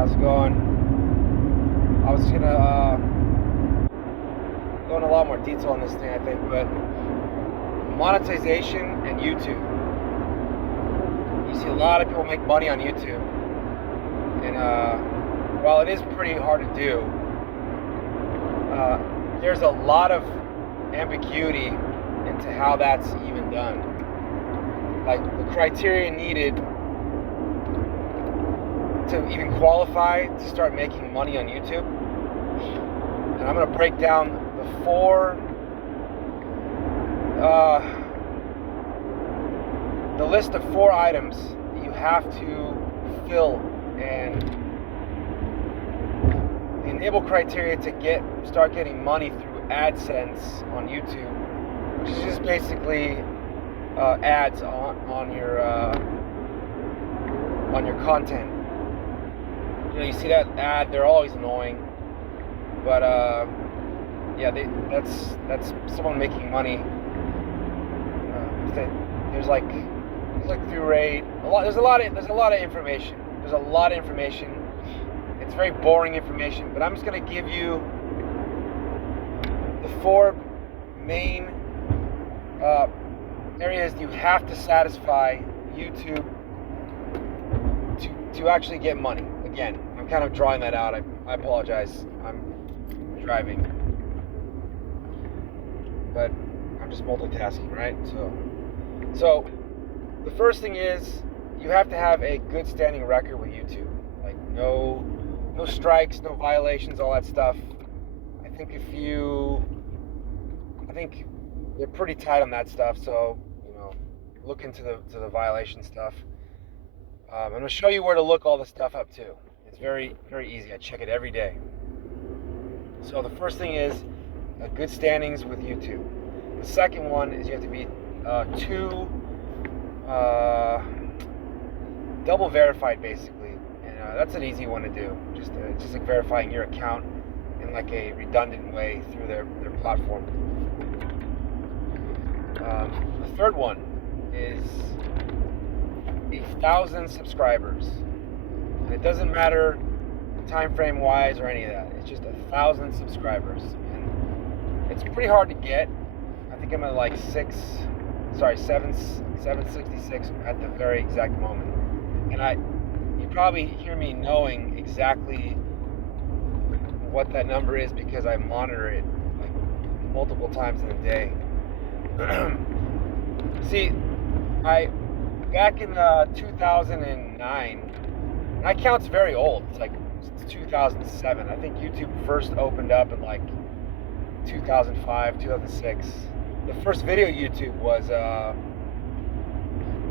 how's it going? I was gonna go in a lot more detail on this thing, I think, but monetization and YouTube. You see a lot of people make money on YouTube, and while it is pretty hard to do, there's a lot of ambiguity into how that's even done. Like the criteria needed to even qualify to start making money on YouTube. And I'm going to break down the list of 4 items that you have to fill and the enable criteria to start getting money through AdSense on YouTube, which is just basically ads on your content. You know, you see that ad; they're always annoying, but yeah, that's someone making money. There's like click-through rate. There's a lot of information. There's a lot of information. It's very boring information, but I'm just going to give you the 4 main areas you have to satisfy YouTube to actually get money. Again, I'm kind of drawing that out. I apologize. I'm driving, but I'm just multitasking, right? So the first thing is you have to have a good standing record with YouTube. Like no strikes, no violations, all that stuff. I think they're pretty tight on that stuff. So look into the violation stuff. I'm going to show you where to look all this stuff up too. It's very, very easy. I check it every day. So the first thing is good standings with YouTube. The second one is you have to be double verified, basically, and that's an easy one to do. Just like verifying your account in like a redundant way through their platform. The third one is 1,000 subscribers, and it doesn't matter time frame wise or any of that. It's just 1,000 subscribers, and it's pretty hard to get. I think I'm at like 766 at the very exact moment, and you probably hear me knowing exactly what that number is because I monitor it like multiple times in a day. See, back in 2009, and my account's very old. It's like 2007. I think YouTube first opened up in like 2005, 2006. The first video YouTube was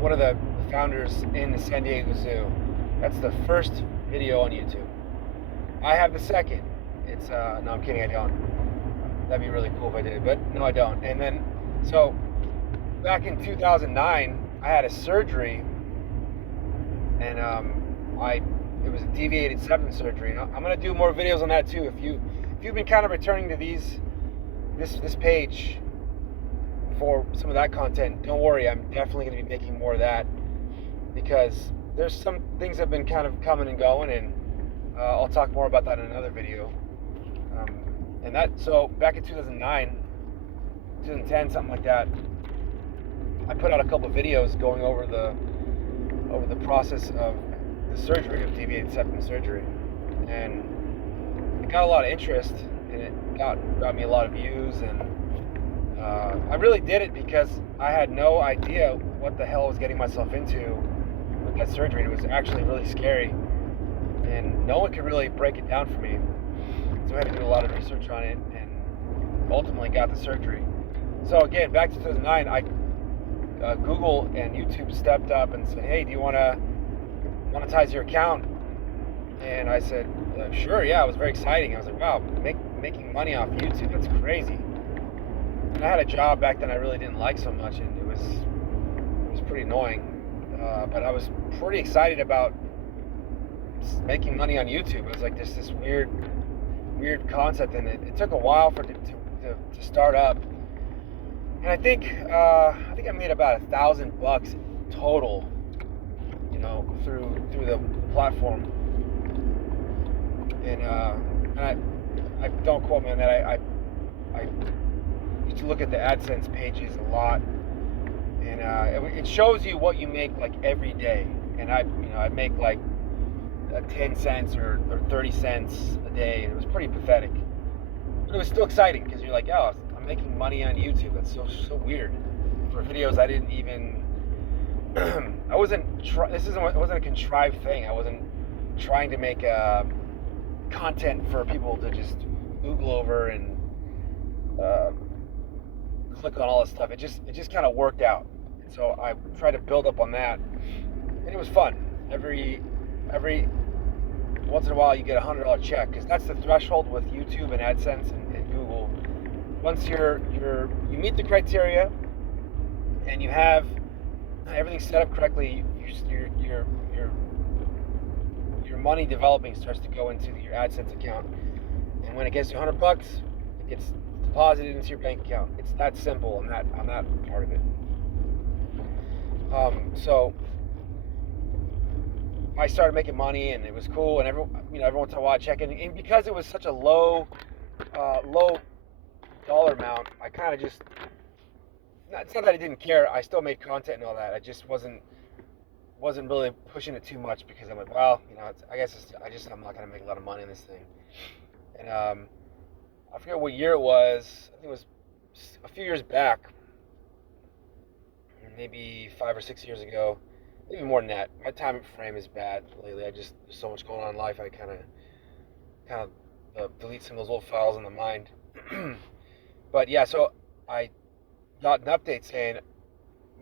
one of the founders in the San Diego Zoo. That's the first video on YouTube. I have the second. It's no, I'm kidding. I don't. That'd be really cool if I did, but no, I don't. And then, so back in 2009, I had a surgery, and it was a deviated septum surgery. And I'm gonna do more videos on that too. If you've been kind of returning to this page for some of that content, don't worry, I'm definitely going to be making more of that because there's some things that have been kind of coming and going, and I'll talk more about that in another video. So back in 2009, 2010, something like that, I put out a couple of videos going over the process of the surgery of deviated septum surgery, and it got a lot of interest, and it got me a lot of views, and I really did it because I had no idea what the hell I was getting myself into with that surgery. It was actually really scary, and no one could really break it down for me. So I had to do a lot of research on it, and ultimately got the surgery. So again, back to 2009, Google and YouTube stepped up and said, "Hey, do you want to monetize your account?" And I said, "Sure, yeah." It was very exciting. I was like, "Wow, making money off YouTube, that's crazy." And I had a job back then I really didn't like so much, and it was pretty annoying. But I was pretty excited about making money on YouTube. It was like this weird concept, and it took a while for it to start up. And I think I made about $1,000 total, through the platform. and I don't quote me on that. I used to look at the AdSense pages a lot, and it shows you what you make like every day. And I make like 10 cents or 30 cents a day, and it was pretty pathetic. But it was still exciting because you're like, oh, I'm making money on YouTube. That's so weird for videos I didn't even. I wasn't. It wasn't a contrived thing. I wasn't trying to make content for people to just Google over and click on all this stuff. It just kind of worked out. And so I tried to build up on that, and it was fun. Every once in a while you get $100 check, because that's the threshold with YouTube and AdSense and Google. Once you meet the criteria and you have everything set up correctly, your money developing starts to go into your AdSense account, and when it gets to $100, it gets deposited into your bank account. It's that simple on that part of it. So I started making money, and it was cool. And every once in a while I check in, and because it was such a low dollar amount, I kind of just. It's not that I didn't care. I still made content and all that. I just wasn't really pushing it too much, because I'm like, well, I'm not gonna make a lot of money on this thing. And I forget what year it was. I think it was a few years back, maybe 5 or 6 years ago, maybe more than that. My time frame is bad lately. There's so much going on in life. I kind of delete some of those old files in the mind. But yeah, so I got an update saying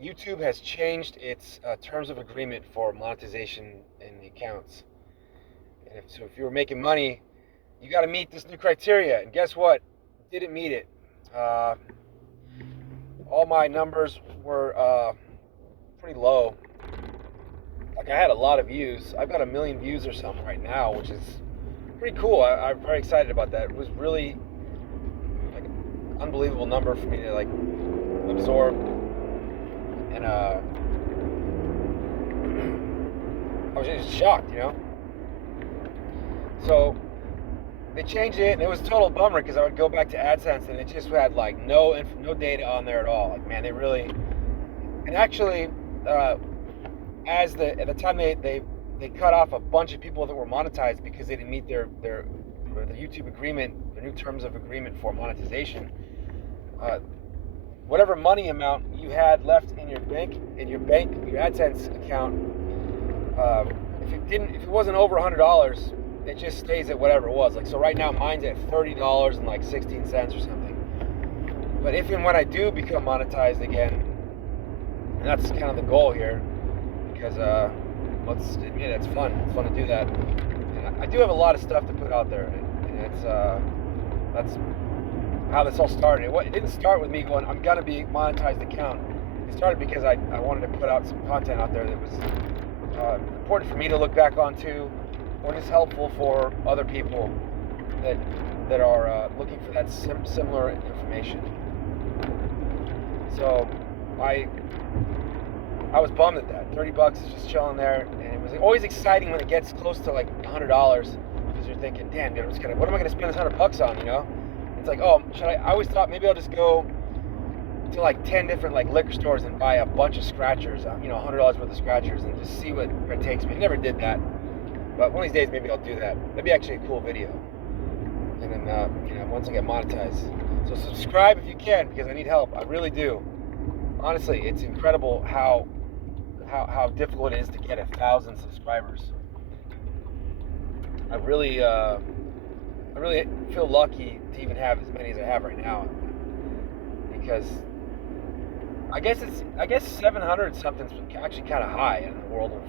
YouTube has changed its terms of agreement for monetization in the accounts. And if you were making money, you got to meet this new criteria. And guess what? Didn't meet it. All my numbers were pretty low. Like, I had a lot of views. I've got 1 million views or something right now, which is pretty cool. I'm very excited about that. It was really like an unbelievable number for me to like absorb, and I was just shocked, So they changed it, and it was a total bummer, because I would go back to AdSense and it just had like no data on there at all. Like, man, they really. And actually, at the time they cut off a bunch of people that were monetized because they didn't meet their YouTube agreement, their new terms of agreement for monetization. Whatever money amount you had left in your AdSense account, if it wasn't over $100, it just stays at whatever it was. Like, so right now mine's at $30 and like 16 cents or something. But if and when I do become monetized again, and that's kind of the goal here, because let's admit it's fun. It's fun to do that. And I do have a lot of stuff to put out there, and that's how this all started. It didn't start with me going, I'm gonna be monetized account. It started because I wanted to put out some content out there that was important for me to look back onto, or just helpful for other people that are looking for that similar information. So I was bummed at that. $30 is just chilling there, and it was always exciting when it gets close to like $100, because you're thinking, damn, dude, what am I gonna spend this $100 on? It's like, oh, I always thought maybe I'll just go to like 10 different like liquor stores and buy a bunch of scratchers, $100 worth of scratchers, and just see where it takes me. I never did that, but one of these days maybe I'll do that. That'd be actually a cool video. And then once I get monetized, so subscribe if you can, because I need help. I really do. Honestly, it's incredible how difficult it is to get 1,000 subscribers. I really feel lucky to even have as many as I have right now, because I guess 700 something's actually kind of high in the world of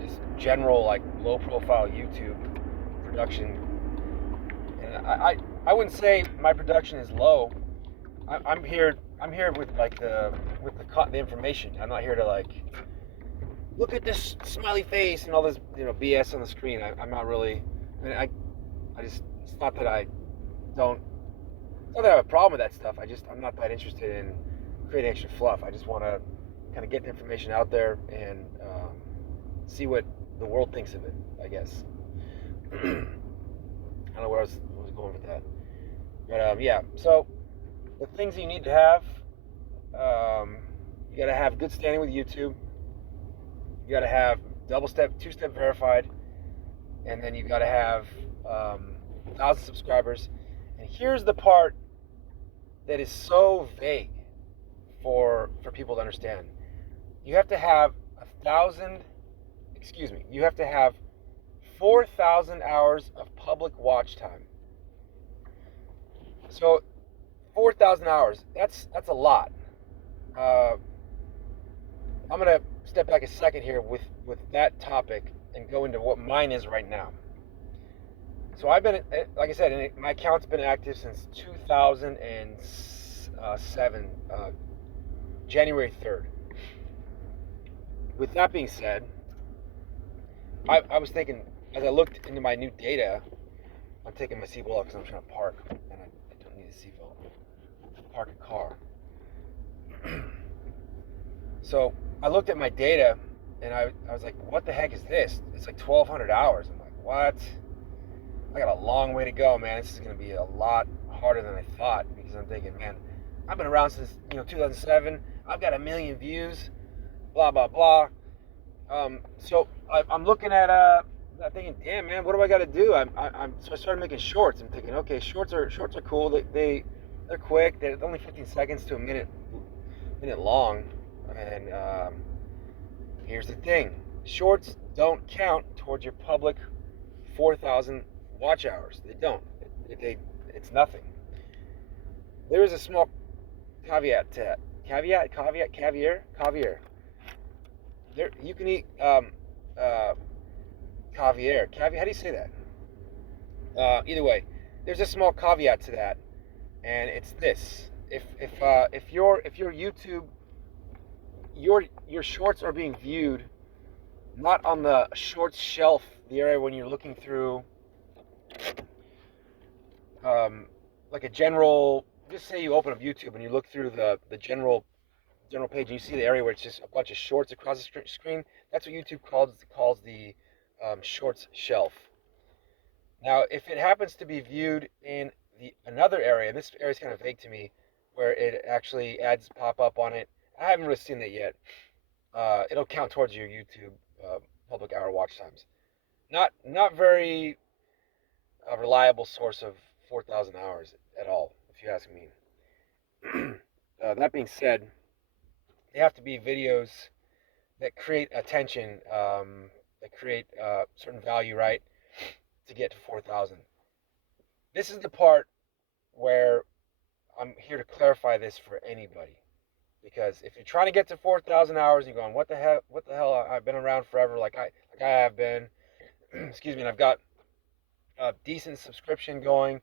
just general like low profile YouTube production. And I wouldn't say my production is low. I'm here with like the information. I'm not here to like look at this smiley face and all this BS on the screen. I'm not really. I just, it's not that I don't. It's not that I have a problem with that stuff. I'm not that interested in creating extra fluff. I just want to kind of get the information out there and see what the world thinks of it, I guess. don't know where I was going with that. But yeah, so the things you need to have, you got to have good standing with YouTube. You got to have two-step verified, and then you got to have 1,000 subscribers. And here's the part that is so vague for people to understand. You have to have 1,000. You have to have 4,000 hours of public watch time. So 4,000 hours, that's a lot. I'm gonna step back a second here with that topic and go into what mine is right now. So I've been, like I said, my account's been active since 2007, January 3rd. With that being said, I was thinking, as I looked into my new data, I'm taking my seatbelt off because I'm trying to park, and I don't need a seatbelt. Park a car. So I looked at my data, and I was like, what the heck is this? It's like 1,200 hours. I'm like, what? I got a long way to go, man. This is going to be a lot harder than I thought, because I'm thinking, man, I've been around since 2007. I've got 1 million views, blah, blah, blah. So I'm looking at I'm thinking, damn, man, what do I got to do? So I started making shorts. I'm thinking, okay, shorts are cool. They're quick. They're only 15 seconds to a minute long. And here's the thing: shorts don't count towards your public 4,000 watch hours. They don't. It's nothing. There is a small caveat to that. Caviar. There, you can eat caviar. How do you say that? Either way, there's a small caveat to that, and it's this: if your YouTube, your shorts are being viewed not on the shorts shelf, the area when you're looking through, like a general. Just say you open up YouTube and you look through the general page, and you see the area where it's just a bunch of shorts across the screen. That's what YouTube calls the shorts shelf. Now, if it happens to be viewed in another area, and this area is kind of vague to me, where it actually ads pop up on it, I haven't really seen that yet. It'll count towards your YouTube public hour watch times. Not very reliable source of 4,000 hours at all, if you ask me. That being said, they have to be videos that create attention, that create certain value, right, to get to 4,000. This is the part where I'm here to clarify this for anybody, because if you're trying to get to 4,000 hours and you're going, what the hell, I've been around forever, like I have been, excuse me, and I've got a decent subscription going,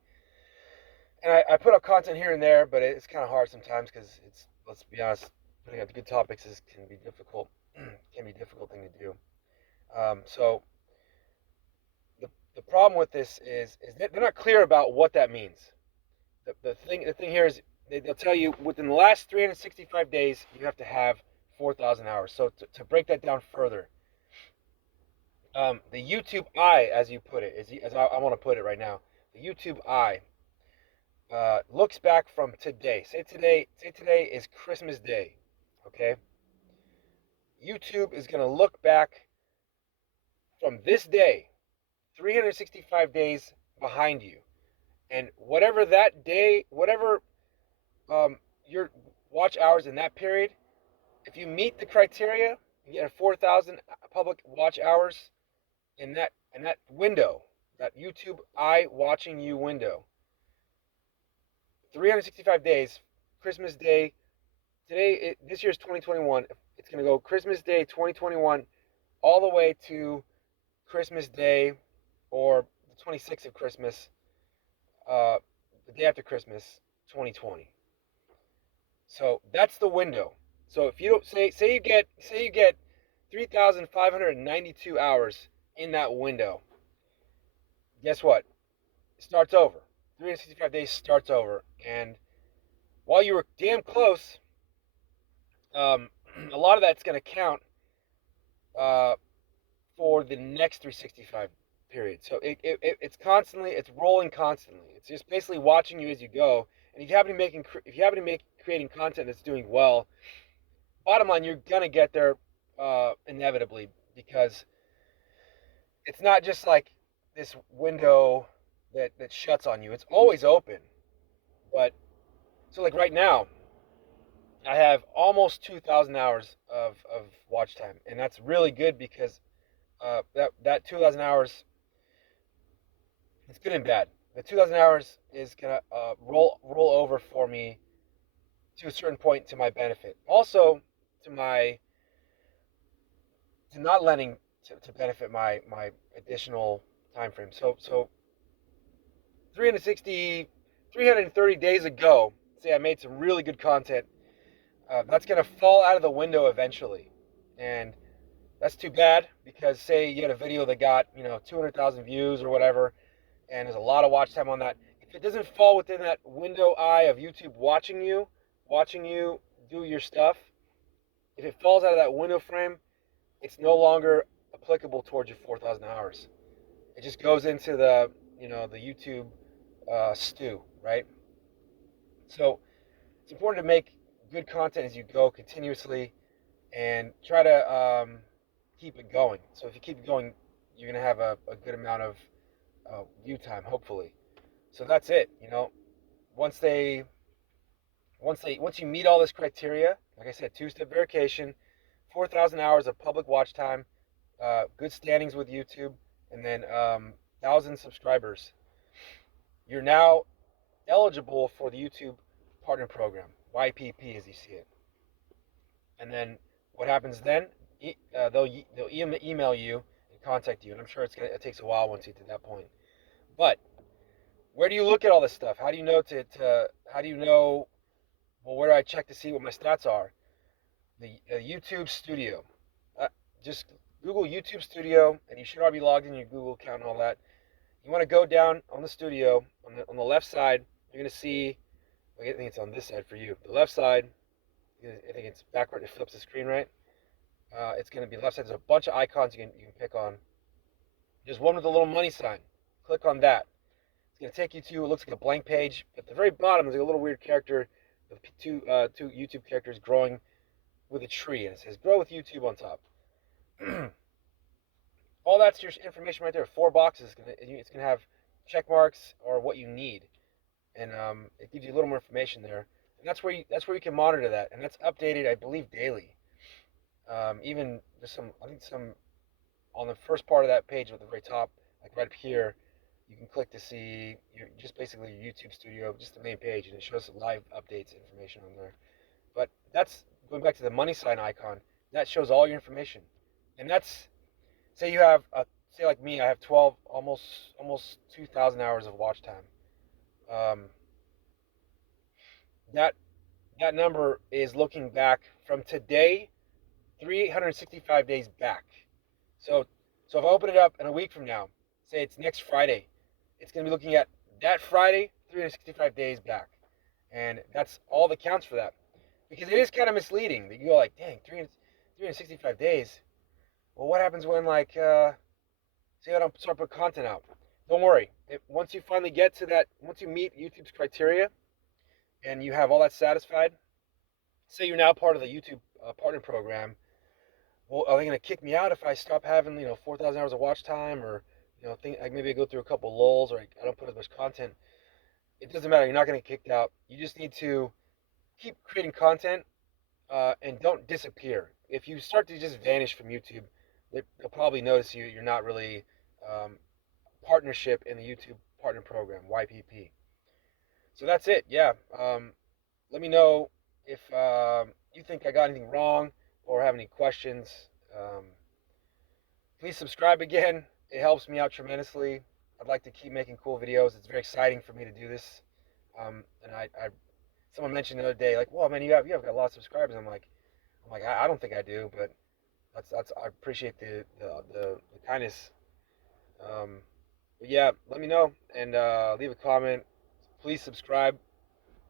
and I put up content here and there, but it's kind of hard sometimes because let's be honest, putting out good topics can be difficult thing to do. So the problem with this is they're not clear about what that means. The thing here is they'll tell you within the last 365 days you have to have 4,000 hours. So to break that down further, the YouTube eye, as you put it, as I want to put it right now, the YouTube eye looks back from today. Say today is Christmas Day, okay? YouTube is going to look back from this day, 365 days behind you, and whatever that day, whatever your watch hours in that period, if you meet the criteria, you get 4,000 public watch hours in that window, that YouTube eye watching you window. 365 days, Christmas Day. This year's 2021. It's going to go Christmas Day 2021 all the way to Christmas Day, or the 26th of Christmas, the day after Christmas, 2020. So that's the window. So if you don't say you get 3,592 hours in that window, guess what? It starts over. 365 days starts over, and while you were damn close, a lot of that's going to count for the next 365 period. So it's constantly, it's rolling constantly. It's just basically watching you as you go. And if you happen to make creating content that's doing well, bottom line, you're gonna get there inevitably, because it's not just like this window that shuts on you. It's always open. But so like right now, I have almost 2,000 hours of watch time, and that's really good because that 2,000 hours, it's good and bad. The 2,000 hours is gonna roll over for me to a certain point to my benefit. Also, to my to not letting to benefit my additional time frame. So 360, 330 days ago, say I made some really good content. That's gonna fall out of the window eventually, and that's too bad, because say you had a video that got 200,000 views or whatever, and there's a lot of watch time on that. If it doesn't fall within that window eye of YouTube watching you do your stuff, if it falls out of that window frame, it's no longer applicable towards your 4,000 hours. It just goes into the YouTube stew, right? So it's important to make good content as you go continuously, and try to keep it going. So if you keep it going, you're gonna have a good amount of view time, hopefully. So that's it. Once you meet all this criteria, like I said, two-step verification, 4,000 hours of public watch time, good standings with YouTube, and then 1,000 subscribers, you're now eligible for the YouTube Partner Program, YPP as you see it. And then what happens then? They'll email you and contact you, and I'm sure it takes a while once you get to that point. But where do you look at all this stuff? How do you know how do you know? Well, where do I check to see what my stats are? The YouTube Studio. Just Google YouTube Studio, and you should already be logged in your Google account and all that. You want to go down on the Studio, on the left side. You're gonna see. I think it's on this side for you. The left side. I think it's backward. It flips the screen right. It's gonna be left side. There's a bunch of icons you can pick on. There's one with a little money sign. Click on that. It's gonna take you to. It looks like a blank page. At the very bottom, there's a little weird character with two YouTube characters growing with a tree, and it says "Grow with YouTube" on top. All that's your information right there. 4 boxes. It's gonna have check marks or what you need, and it gives you a little more information there. And that's where you can monitor that, and that's updated, I believe, daily. Even there's I think some on the first part of that page at the very top, like right up here, you can click to see just basically your YouTube Studio, just the main page, and it shows live updates information on there. But that's going back to the money sign icon. That shows all your information, and that's, say you have say like me, I have 12, almost 2,000 hours of watch time. That number is looking back from today, 365 days back. So if I open it up in a week from now, say it's next Friday, it's going to be looking at that Friday, 365 days back. And that's all that counts for that. Because it is kind of misleading. You go like, dang, 365 days. Well, what happens when, like, say I don't start putting content out? Don't worry. Once you finally get to that, once you meet YouTube's criteria and you have all that satisfied, say you're now part of the YouTube Partner Program, well, are they going to kick me out if I stop having 4,000 hours of watch time, or maybe I go through a couple lulls, or I don't put as much content? It doesn't matter. You're not going to get kicked out. You just need to keep creating content and don't disappear. If you start to just vanish from YouTube, they'll probably notice you're not really partnership in the YouTube Partner Program, YPP. So that's it. Yeah. Let me know if you think I got anything wrong or have any questions. Please subscribe again. It helps me out tremendously. I'd like to keep making cool videos. It's very exciting for me to do this. And someone mentioned the other day, like, "Well, man, you have got a lot of subscribers." I'm like, I don't think I do, but I appreciate the kindness. But yeah, let me know and leave a comment. Please subscribe.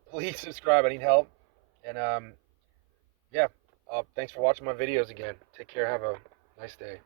Please subscribe. I need help. And yeah, thanks for watching my videos again. Take care. Have a nice day.